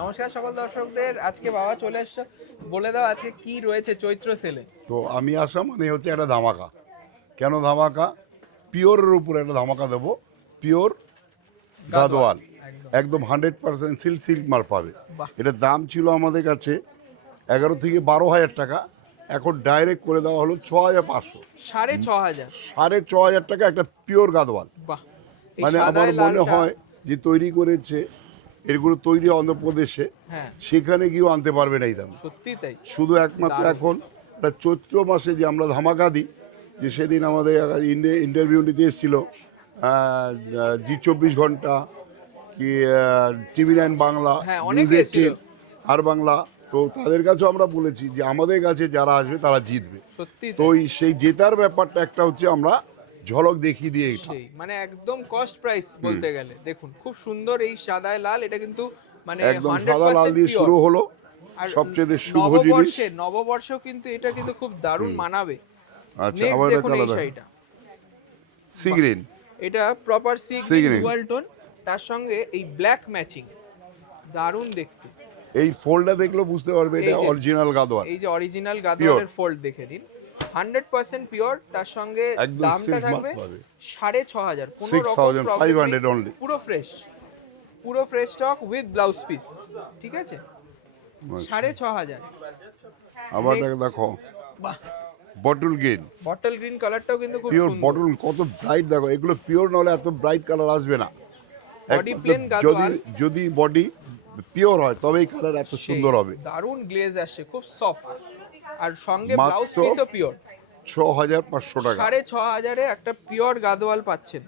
নমস্কার সকল দর্শকদের। আজকে বাবা চলে এসছো, বলে দাও আজকে কি রয়েছে চৈত্র সেলে। তো আমি আসা মানে হচ্ছে একটা ধামাকা। কেন ধামাকা? পিওরের উপর একটা ধামাকা দেবো। পিওর গাদোয়াল, একদম। একদম 100% সিল্ক মাল পাবে। বাহ। এটার দাম ছিল আমাদের কাছে 11 থেকে 12,000 টাকা, এখন ডাইরেক্ট করে দেওয়া হলো 6,500। 6,500। 6,500 টাকা একটা পিওর গাদোয়াল। বাহ। এই মানে আমার সাদায় মনে লালটা। হয় যে তৈরি করেছে, এগুলো তৈরি অন্ধ্রপ্রদেশে, হ্যাঁ, সেখানে গিয়েও আনতে পারবে না এই দাম। সত্যি তাই। শুধু একমাত্র দারুণ। এখন একটা চৈত্র মাসে যে আমরা ধামাকা দিই, যে সেদিন আমাদের ইন্টারভিউ নিতে এসেছিল জি 24 ঘন্টা, কি TV9 বাংলা, হ্যাঁ, নিউজ অনেকে এসেছিল। 18 আর বাংলা। তো তাদের কাছেও আমরা বলেছি যে আমাদের কাছে যারা আসবে তারা জিতবে। সত্যি তো তাই। সেই জেতার ব্যাপারটা একটা হচ্ছে আমরা ঝলক দেখিয়ে দিয়ে এটা। সেই মানে একদম কস্ট প্রাইস বলতে গেলে। দেখুন খুব সুন্দর এই সাদায় লাল, এটা কিন্তু মানে একদম সাদা লাল 100% দিয়ে পিওর। শুরু হলো, আর সবচেয়ে শুভ জিনিস। নববর্ষেও কিন্তু এটা কিন্তু খুব দারুণ মানাবে। আচ্ছা, নেক্সট আবার একটা দেখুন এই কালার শাড়িটা। Sea green. এটা proper sea sea green green, dual tone, তার সঙ্গে এই ব্ল্যাক ম্যাচিং, দারুণ দেখতে। এই ফোল্ডটা দেখলেও বুঝতে পারবে এটা এই যে অরিজিনাল গাদোয়াল। এই যে অরিজিনাল গাদোয়ালের ফোল্ড দেখে নিন, 100% পিওর। তার সঙ্গে একদম দামটা সিল্ক মার্ক থাকবে পাবে। 6,500, কোনো রকম প্রবলেম 6,500 only। পুরো ফ্রেশ, পুরো fresh stock with blouse piece, ঠিক আছে। 6,500। আবার Next। দেখো বাহ, বটল গ্রিন, বটল গ্রিন কালারটাও কিন্তু খুব পিওর সুন্দর। বটল, কত ব্রাইট দেখো। এগুলো পিওর না হলে এত ব্রাইট কালার আসবে না। বডি একমাত্র প্লেন যদি গাদোয়াল। যদি বডি পিওর হয় তবেই কালার এত সেই সুন্দর হবে। দারুণ গ্লেজ আসছে, খুব সফট। আর সঙ্গে ব্লাউজ মাত্র পিসও পিওর। 6,500 টাকা। 6,500 একটা পিওর গাদোয়াল পাচ্ছেন।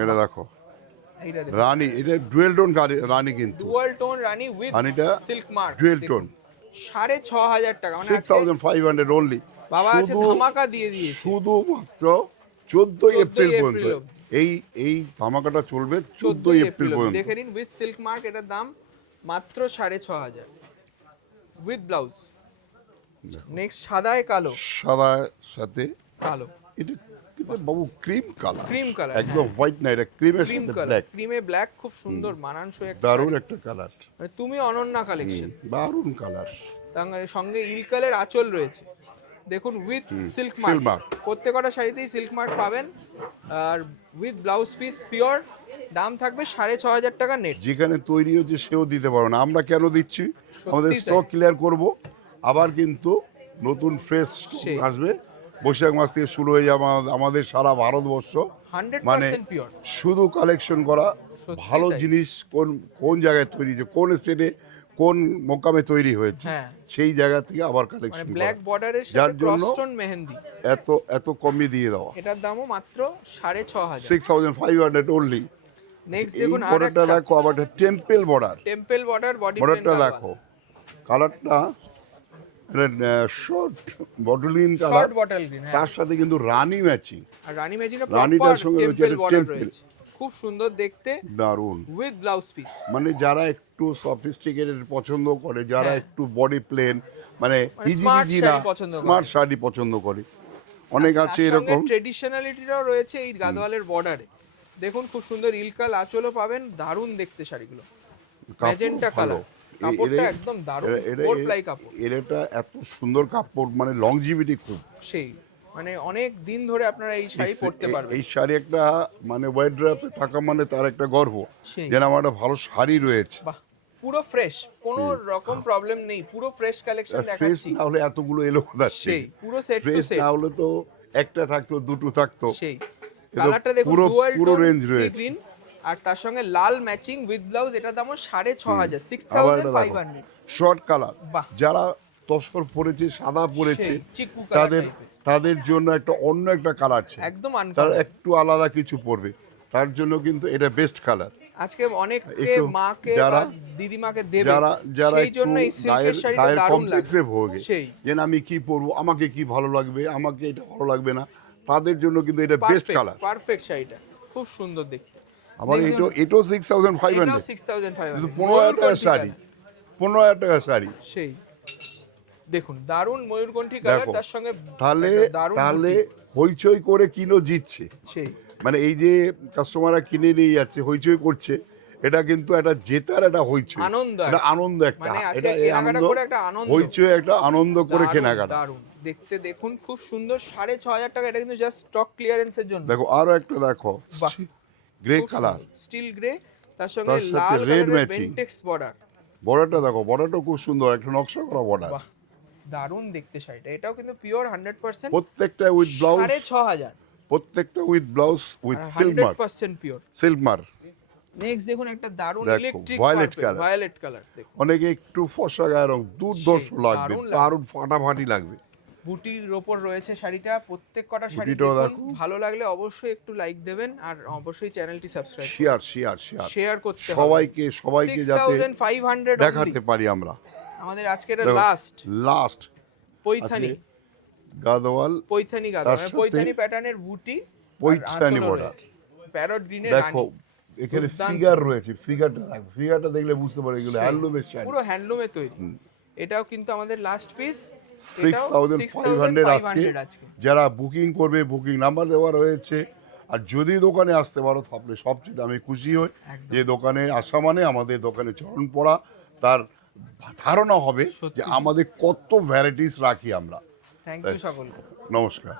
এটা দেখো এইটা দেখুন, রানী, এটা ডুয়েল টোন রানী, কিন্তু ডুয়াল টোন রানী উইথ রানীটা সিল্ক মার্ক। Dual tone. 6,500 মানে আজকে 6,500 only। বাবা আছে শুধু ধামাকা দিয়ে দিয়েছে। শুধুমাত্র 14 এপ্রিল 14 পর্যন্ত এপ্রিল এই এই ধামাকাটা চলবে। 14 এপ্রিল পর্যন্ত। দেখে নিন উইথ সিল্ক মার্ক, এটার দাম মাত্র 6,500 উইথ ব্লাউজ। নেক্সট সাদায় কালো। সাদার সাথে কালো, এটা কিন্তু বাবু ক্রিম কালার। ক্রিম কালার, একদম হোয়াইট না, এটা ক্রিমের ক্রিম সাথে কালার, ব্ল্যাক। ক্রিমে ব্ল্যাক, খুব সুন্দর মানানসই একটা দারুণ শাড়ি। একটা কালার। মানে তুমি অনন্যা কালেকশন। দারুণ কালার। তার সঙ্গে ইলকালের আঁচল রয়েছে, দেখুন with silk mark. silk mark। প্রত্যেকটা শাড়িতেই সিল্ক মার্ক পাবেন, আর উইথ ব্লাউজ পিস পিওর। দাম থাকবে 6,500 টাকা নেট। যেখানে তৈরি হচ্ছে সেও দিতে পারবে না, আমরা কেন দিচ্ছি? আমাদের তাই। স্টক ক্লিয়ার করব, আবার কিন্তু নতুন ফ্রেশ সেই। আসবে। বৈশাখ মাস থেকে শুরু হয়ে যাবে আমাদের সারা ভারতবর্ষ। মানে 100% পিওর। শুধু কালেকশন করা, সত্যি ভালো তাই। জিনিস কোন কোন জায়গায় তৈরি হয়েছে, কোন স্টেটে কোন মোকামে তৈরি হয়েছে, হ্যাঁ। সেই জায়গা থেকে আবার মানে কালেকশন করা। ব্ল্যাক বর্ডারের যার সাথে জন্য ক্রসস্টোন মেহেন্দি। এত এত কমে দিয়ে দেওয়া। এটার দামও মাত্র 6,500। 6,500 only। নেক্সট এই দেখুন আর বর্ডারটা একটা দেখো, আবার temple border. Temple border body plain বর্ডারটা দেখো, কালারটা শর্ট বটলিন কালার, শর্ট বটল গ্রিন। তার সাথে কিন্তু রানী ম্যাচিং। আর রানী ম্যাচিংটা রানীটার প্রপার সঙ্গে রয়েছে টেম্পল একটা বর্ডার temple। রয়েছে, খুব সুন্দর দেখতে দারুণ। With blouse piece. মানে যারা একটু সফিস্টিকেটেড পছন্দ করে, যারা হ্যাঁ। একটু বডি প্লেন, মানে মানে ইজি smart ইজি না, শাড়ি পছন্দ করে। স্মার্ট শাড়ি পছন্দ করে, অনেক আছে এরকম। ট্রেডিশনালিটিটাও রয়েছে এই গাদোয়ালের বর্ডারে। দেখুন খুব সুন্দর ইলকাল আঁচলও পাবেন, দারুণ দেখতে শাড়িগুলো। ম্যাজেন্টা কালার, কাপড়টা একদম দারুণ, ফোর প্লাই কাপড়। এর একটা এত সুন্দর কাপড়, মানে লংজিভিটি খুব। সেই মানে অনেক দিন ধরে আপনারা এই শাড়ি পরতে পারবেন। এই শাড়ি একটা মানে ওয়ার্ড্রপে থাকা মানে তার একটা গর্ব, সেই। যেন আমার একটা ভালো শাড়ি রয়েছে। বাহ, পুরো ফ্রেশ, কোনো রকম প্রবলেম নেই, পুরো ফ্রেশ কালেকশন ফ্রেশ দেখাচ্ছি। না হলে এতগুলো এলো কোথা থেকে? সেই পুরো সেট টু ফ্রেশ সেট। না হলে তো একটা থাকতো, দুটো থাকতো। সেই এ তো কালারটা দেখুন, পুরো ডুয়াল পুরো টোন রেঞ্জ সি রয়েছে। গ্রিন, আর তার সঙ্গে লাল ম্যাচিং উইথ ব্লাউজ। এটার দামও 6,500, আবার এটা দেখো 6,500। Short colour. বাহ। যারা তসর পরেছে, সাদা পরেছে, সেই চিকু কালার তাদের টাইপের, তাদের জন্য একটা অন্য একটা কালার চাই, একদম তারা আনকমন। একটু আলাদা কিছু পরবে, তার জন্য কিন্তু এটা বেস্ট কালার। আজকে অনেককে একটু মাকে বা যারা দিদিমাকে দেবে, যারা যারা সেই একটু জন্য এই সিল্কের শাড়িটা গায়ের দারুণ কমপ্লেক্সে লাগবে। ভোগে, সেই যে না আমি কি পরবো, আমাকে কি ভালো লাগবে, আমাকে এটা ভালো লাগবে না, তাদের জন্য কিন্তু এটা বেস্ট পারফেক্ট কালার। পারফেক্ট শাড়িটা, খুব সুন্দর দেখতে। আবার দেখুন, এটাও 6,500। এটাও 6,500, 15,000 টাকার শাড়ি, 15,000 টাকার শাড়ি। সেই দেখুন দারুণ ময়ূরকণ্ঠী কালার, দেখো, তার সঙ্গে তাহলে একটা দারুণ তাহলে বুটি। হইচই করে কিনো জিতছে। সেই মানে এই যে কাস্টমাররা কিনে নিয়ে যাচ্ছে, হইচই করছে, এটা কিন্তু একটা জেতার একটা হইচই, আনন্দ এটা আনন্দ একটা, মানে আজকে এটা এই কেনাকাটা আনন্দ করে একটা আনন্দ হইচই, একটা আনন্দ করে দারুণ, কেনাকাটা। দারুণ দেখতে দেখুন খুব সুন্দর 6,500 টাকা, এটা কিন্তু জাস্ট স্টক ক্লিয়ারেন্সের জন্য। দেখো আরো একটা দেখো, বাহ, গ্রে কালার, স্টিল গ্রে, তার সঙ্গে তার সাথে লাল red কালারের matching। বেন্টেক্স বর্ডার। বর্ডারটা দেখো, বর্ডারটা খুব সুন্দর, একটা নকশা করা বর্ডার, বাহ, দারুণ দেখতে শাড়িটা। এটাও কিন্তু পিওর 100%, প্রত্যেকটা উইথ ব্লাউজ, 6,500 প্রত্যেকটা with blouse with silk mark, 100% pure. Silk mark. Next দেখুন একটা দারুণ দেখো, electric violet purple, color। Violet colour. দেখুন অনেকে একটু ফর্সা গায়ের রং, দুর্ধর্ষ সেই, লাগবে, দারুণ লাগবে। দারুণ ফাটাফাটি লাগবে। বুটির ওপর রয়েছে শাড়িটা, প্রত্যেক কটা শাড়ি বুটিটাও দেখুন। দেখো। ভালো লাগলে অবশ্যই একটু লাইক দেবেন, আর অবশ্যই চ্যানেলটি subscribe share share share share করতে হবে। সবাইকে সবাইকে যাতে 6,500 দেখাতে পারি আমরা। আমাদের আজকের দেখো, লাস্ট লাস্ট পৈথানি, গাদোয়াল, পৈথানি তার গাদা, সাথে পৈথানি প্যাটার্নের বুটি, পৈঠানি border। প্যারট গ্রিনের দেখো এখানে দুর্দান্ত। ফিগার রয়েছে, ফিগারটা দেখলে বুঝতে পারো এগুলো হ্যান্ডলুমের শাড়ি। পুরো হ্যান্ডলুমে তৈরি। এটাও কিন্তু আমাদের লাস্ট পিস, 6,500 আজকে। যারা বুকিং করবে, বুকিং নাম্বার দেওয়া রয়েছে। আর যদি দোকানে আসতে পারো তাহলে সবচেয়ে আমি খুশি হই, যে দোকানে আসা মানে আমাদের দোকানে চরণ পড়া, তার ধারণা হবে যে আমাদের কত ভ্যারাইটিস রাখি আমরা। থ্যাংক ইউ সকলকে। নমস্কার।